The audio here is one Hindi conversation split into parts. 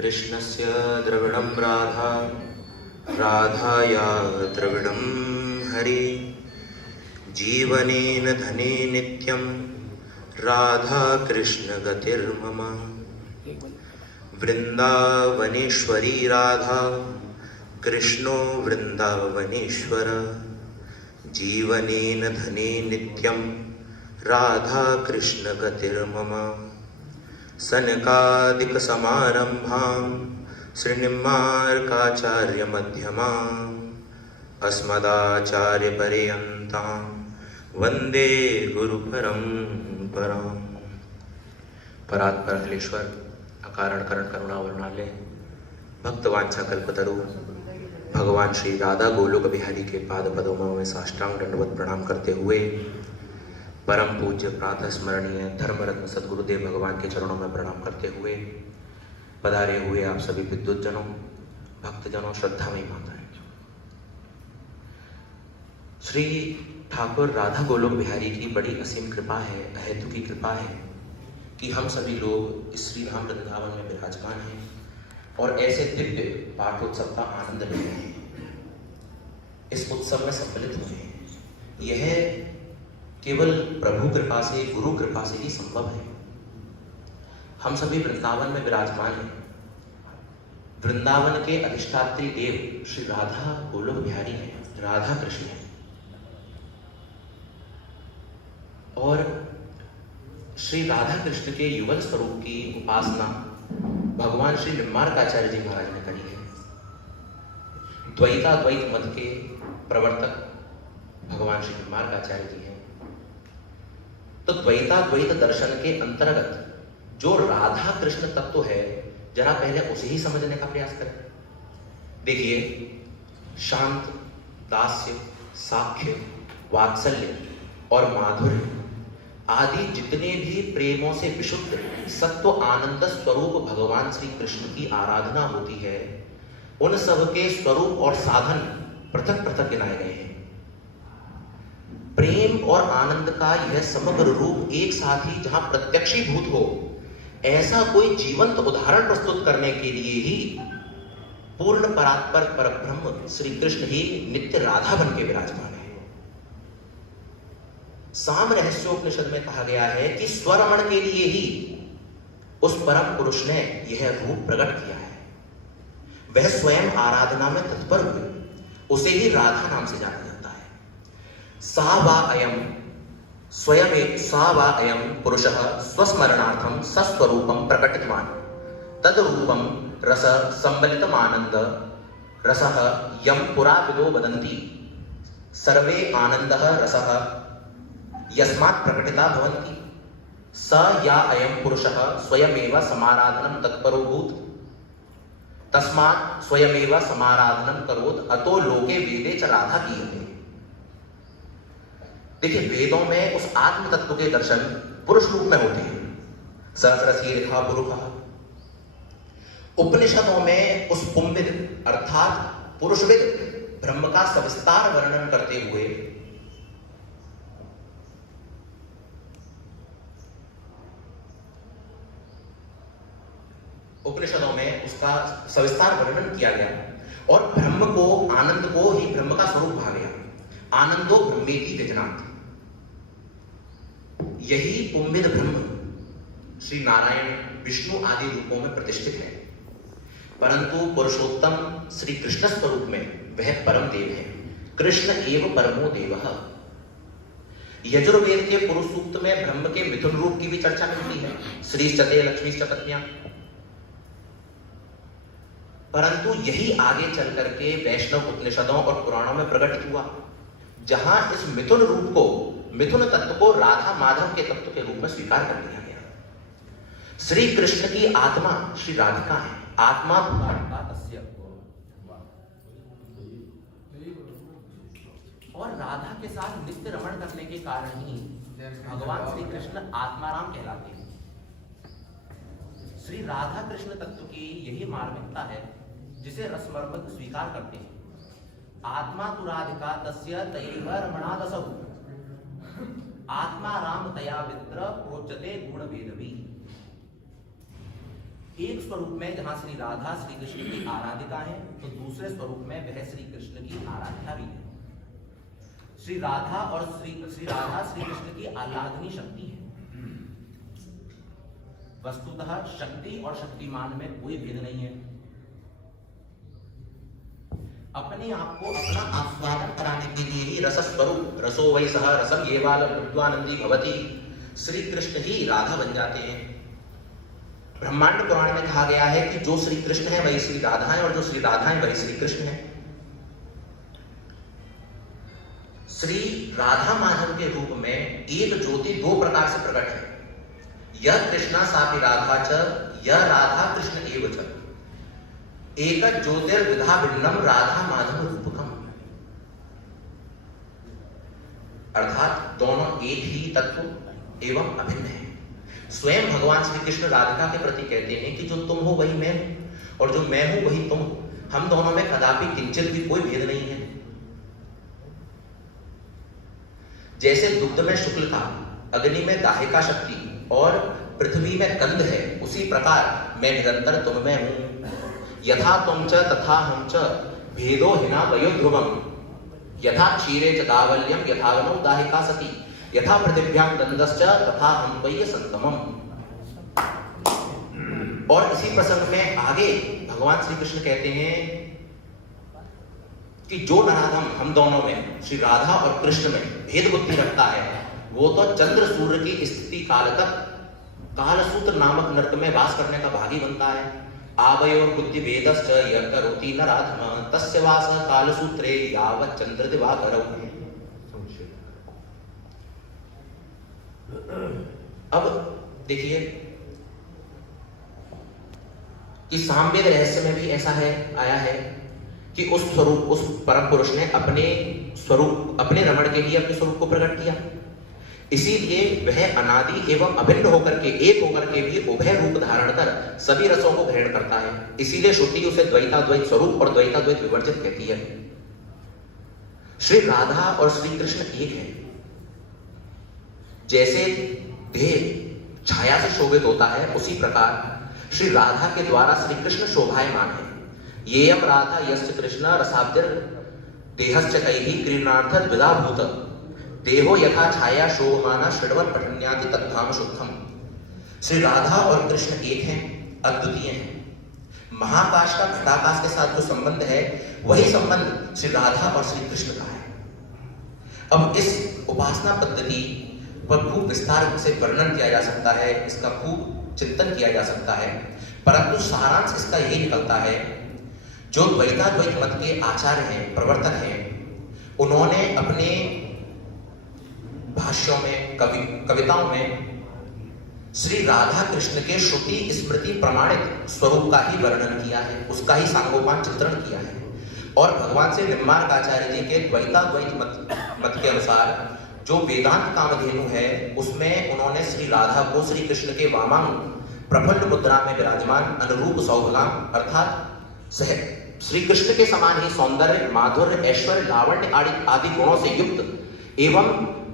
कृष्णस्य द्रविणं राधा राधाया द्रविणं हरि जीवनेन धने नित्यं राधा कृष्ण गतिर्मम वृंदावनेश्वरी राधा कृष्णो वृंदावनेश्वर जीवनेन धने नित्यं राधा कृष्ण गतिर्मम सनकादिक समारंभां श्रीनिम्बार्काचार्य मध्यमाम् अस्मदाचार्य पर्यन्तां वंदे गुरु परंपरां। परात्पर अखिलेश्वर अकारण करण करुणा वरुणालय भक्तवांछा कल्पतरु भगवान श्री राधा गोलोक बिहारी के पाद पद्मों में साष्टांग दंडवत प्रणाम करते हुए परम पूज्य प्रातः स्मरणीय धर्मरत्न सद्गुरुदेव भगवान के चरणों में प्रणाम करते हुए पधारे हुए आप सभी विद्युत जनों, भक्तजनों, श्रद्धामयी माताएं, श्री ठाकुर राधा गोलोक बिहारी की बड़ी असीम कृपा है, अहेतु की कृपा है कि हम सभी लोग इस श्री धाम वृंदावन में विराजमान हैं और ऐसे दिव्य पाठोत्सव का आनंद ले रहे हैं, इस उत्सव में सम्मिलित हुए हैं। यह केवल प्रभु कृपा से, गुरु कृपा से ही संभव है। हम सभी वृंदावन में विराजमान हैं। वृंदावन के अधिष्ठात्री देव श्री राधा गोलोक बिहारी हैं, राधा कृष्ण हैं। और श्री राधा कृष्ण के युगल स्वरूप की उपासना भगवान श्री निम्बार्काचार्य जी महाराज ने करी है। द्वैताद्वैत मत के प्रवर्तक भगवान श्री निम्बार्काचार्य जी हैं। तो द्वैताद्वैत दर्शन के अंतर्गत जो राधा कृष्ण तत्व है, जरा पहले उसे ही समझने का प्रयास करें। देखिए, शांत, दास्य, साख्य, वात्सल्य और माधुर्य आदि जितने भी प्रेमों से विशुद्ध सत्व आनंद स्वरूप भगवान श्री कृष्ण की आराधना होती है, उन सब के स्वरूप और साधन पृथक पृथक गिनाए गए हैं। प्रेम और आनंद का यह समग्र रूप एक साथ ही जहां प्रत्यक्षीभूत हो, ऐसा कोई जीवंत उदाहरण प्रस्तुत करने के लिए ही पूर्ण परात्पर परब्रह्म श्री कृष्ण ही नित्य राधा बन के विराजमान है। साम रहस्योपनिषद में कहा गया है कि स्वरमण के लिए ही उस परम पुरुष ने यह रूप प्रकट किया है। वह स्वयं आराधना में तत्पर हुए, उसे ही राधा नाम से जाना जाता है। सा वा अयं पुरुषः स्वस्मरणार्थं सस्वरूपं प्रकटितवान् तद्रूपं रस सम्मिलितमानन्द रसः यं पुरा विदो वदन्ति सर्वे आनन्दः रसः यस्मात् प्रकटिता भवन्ति स या अयं पुरुषः स्वयमेव समाराधनं तत्परोभूत् तस्मात् स्वयमेव समाराधनं करोत् अतो लोके वेदे च राधा गीयते। देखिए, वेदों में उस आत्म तत्व के दर्शन पुरुष रूप में होते हैं। सहस्रसी रेखा पुरुषः। उपनिषदों में उस पुंविद अर्थात पुरुषविद ब्रह्म का सविस्तार वर्णन करते हुए उपनिषदों में उसका सविस्तार वर्णन किया गया और ब्रह्म को, आनंद को ही ब्रह्म का स्वरूप कहा गया। आनंदो ब्रह्मेति विजनाति। यही पुंविद ब्रह्म श्री नारायण, विष्णु आदि रूपों में प्रतिष्ठित है, परंतु पुरुषोत्तम श्री कृष्ण स्वरूप में वह परम देव है। कृष्ण एव परमो देवः। यजुर्वेद के पुरुष सूक्त में ब्रह्म के मिथुन रूप की भी चर्चा मिलती है, श्री चते लक्ष्मी चपत्न्या। परंतु यही आगे चल करके वैष्णव उपनिषदों और पुराणों में प्रकटित हुआ, जहां इस मिथुन रूप को, मिथुन तत्व को राधा माधव के तत्व के रूप में स्वीकार कर लिया गया। श्री कृष्ण की आत्मा श्री राधिका है। आत्मा और राधा के साथ नित्य रमण करने के कारण ही भगवान श्री कृष्ण आत्माराम कहलाते हैं। श्री राधा कृष्ण तत्व की यही मार्मिकता है जिसे रसमर्मक स्वीकार करते हैं। आत्मा तु राधिका तस्य तयैव रमणादसौ आत्मा राम तया विद्र प्रोच्यते गुण वेदवी। एक स्वरूप में जहां श्री राधा श्री कृष्ण की आराधिका है, तो दूसरे स्वरूप में वह श्री कृष्ण की आराधना भी है। श्री राधा श्री कृष्ण की आराधनी शक्ति है। वस्तुतः शक्ति और शक्तिमान में कोई भेद नहीं है। अपने आप को अपना आस्वादन कराने के लिए ही रस स्वरूप रसो वै सह रसम ये वाला विद्वानंदी भवती, श्री कृष्ण ही राधा बन जाते हैं। ब्रह्मांड पुराण में कहा गया है कि जो श्री कृष्ण है वही श्री राधा है और जो श्री राधा है वही श्री कृष्ण है। श्री राधा माधव के रूप में एक ज्योति दो प्रकार से प्रकट है। यह कृष्णा सापि राधा च, यह राधा कृष्ण एव च। एक ज्योतिर्विधा भिन्नम राधा माधव रूपकम, अर्थात दोनों एक ही तत्व एवं अभिन्न है। स्वयं भगवान श्री कृष्ण राधिका के प्रति कहते हैं कि जो तुम हो वही मैं हूं और जो मैं हूं वही तुम हो। हम दोनों में कदापि किंचित भी कोई भेद नहीं है। जैसे दुग्ध में शुक्लता, अग्नि में दाहिका शक्ति और पृथ्वी में कंद है, उसी प्रकार मैं निरंतर तुम में हूं। यथा तुम च तथा हम च भेदो हिना वयो ध्रुवम, यथा क्षीरे च दावल्यम यथा वनो दाहिका सती, यथा पृथिव्याम दंदश्च तथा हम वै संतमम। और इसी प्रसंग में आगे भगवान श्री कृष्ण कहते हैं कि जो नराधम हम दोनों में, श्री राधा और कृष्ण में भेद बुद्धि रखता है, वो तो चंद्र सूर्य की स्थिति काल तक कालसूत्र नामक नरक में वास करने का भागी बनता है। आवयोर बुद्धि भेदश्च यः करोति नराधम तस्य वासः कालसूत्रे यावत् चंद्र दिवाकरौ। अब देखिए कि सामवेद रहस्य में भी ऐसा है, आया है कि उस स्वरूप, उस परम पुरुष ने अपने स्वरूप, अपने रमण के लिए अपने स्वरूप को प्रकट किया। इसीलिए वह अनादि एवं अभिन्न होकर के, एक होकर के भी उभय रूप धारण कर सभी रसों को ग्रहण करता है। इसीलिए श्रुति उसे द्वैताद्वैत स्वरूप और द्वैताद्वैत विवर्जित कहती है। श्री राधा और श्री कृष्ण एक है। जैसे देह छाया से शोभित होता है, उसी प्रकार श्री राधा के द्वारा श्री कृष्ण शोभायमान है। येयम राधा यस्य कृष्ण रसाब्दिर देहश्च कैहि क्रीडनार्थ द्विधा भूत, देहो यथा छाया शोभमाना शृण्वन् पठन्याति तद्धाम शुद्धम। श्री राधा और कृष्ण एक हैं, अद्वितीय हैं। महाकाश का घटाकाश के साथ जो संबंध है, वही संबंध श्री राधा और श्री कृष्ण का है। अब इस उपासना पद्धति पर खूब विस्तार से वर्णन किया जा सकता है, इसका खूब चिंतन किया जा सकता है, परंतु सारांश इसका यही निकलता है, जो द्वैताद्वैत मत के आचार्य हैं, प्रवर्तक हैं, उन्होंने अपने भाष्यों में, कविताओं में श्री राधा कृष्ण के श्रुति स्मृति प्रमाणित स्वरूप का ही वर्णन किया है, उसका ही सांगोपान चित्रण किया है। और भगवान से निम्बार्क आचार्य जी के द्वैताद्वैत मत के अनुसार जो वेदांत कामधेनु है, उसमें उन्होंने श्री राधा को श्री कृष्ण के वामांग प्रफुल्ल मुद्रा में विराजमान अनुरूप सौभगाम अर्थात श्री कृष्ण के समान ही सौंदर्य, माधुर्य, ऐश्वर्य, लावण्य आदि गुणों से युक्त एवं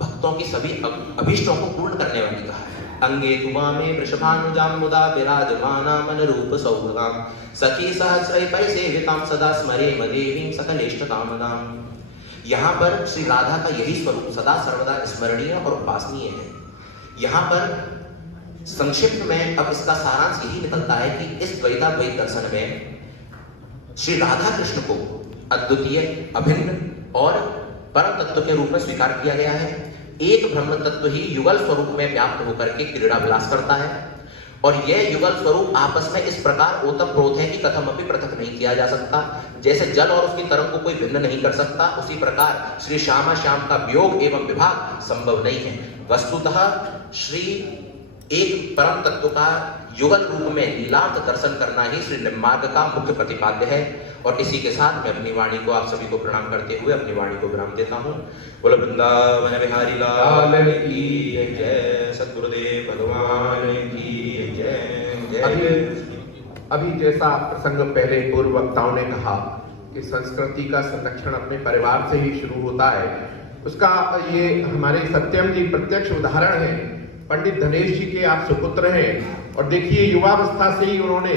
भक्तों की सभी अभीष्टों को पूर्ण करने वाली कहा है। अंगे तुमा में वृषभानुजाम मुदा विराजमानाम अनुरूप सौभगाम सखी सहस्रै परिसेविताम सदा स्मरे मदेवीं सकलेष्ट कामनाम। यहाँ पर श्री राधा का यही स्वरूप सदा सर्वदा स्मरणीय और उपासनीय है। यहाँ पर संक्षिप्त में अब इसका सारांश यही निकलता है कि इस द्वैताद्वैत दर्शन में श्री राधा कृष्ण को अद्वितीय, अभिन्न और परम तत्व के रूप में स्वीकार किया गया है। एक ब्रह्म तत्व ही युगल स्वरूप में व्याप्त होकर के क्रीड़ा विलास करता है और यह युगल स्वरूप आपस में इस प्रकार ओतप्रोत है कि कथमपि पृथक नहीं किया जा सकता। जैसे जल और उसकी तरंग को कोई भिन्न नहीं कर सकता, उसी प्रकार श्री श्यामा श्याम का वियोग एवं विभाग संभव नहीं है। वस्तुतः श्री एक परम तत्व का युगल रूप में लीलांत दर्शन करना ही श्री निम्बार्क का मुख्य प्रतिपाद्य है। और इसी के साथ मैं अपनी वाणी को, आप सभी को प्रणाम करते हुए अपनी वाणी को विराम देता हूँ। बोलो वृंदावन बिहारी लाल की जय, सद्गुरुदेव भगवान की जय। अभी जैसा प्रसंग पहले पूर्व वक्ताओं ने कहा कि संस्कृति का संरक्षण अपने परिवार से ही शुरू होता है, उसका ये हमारे सत्यम जी प्रत्यक्ष उदाहरण है। पंडित धनेश जी के आप सुपुत्र हैं और देखिए युवावस्था से ही उन्होंने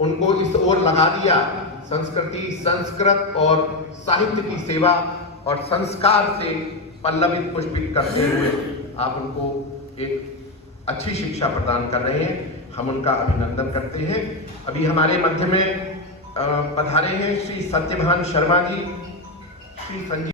उनको इस ओर लगा दिया। संस्कृति, संस्कृत और साहित्य की सेवा और संस्कार से पल्लवित पुष्पित करते हुए आप उनको एक अच्छी शिक्षा प्रदान कर रहे हैं। हम उनका अभिनंदन करते हैं। अभी हमारे मध्य में पधारे हैं श्री सत्यभान शर्मा जी, श्री संजीव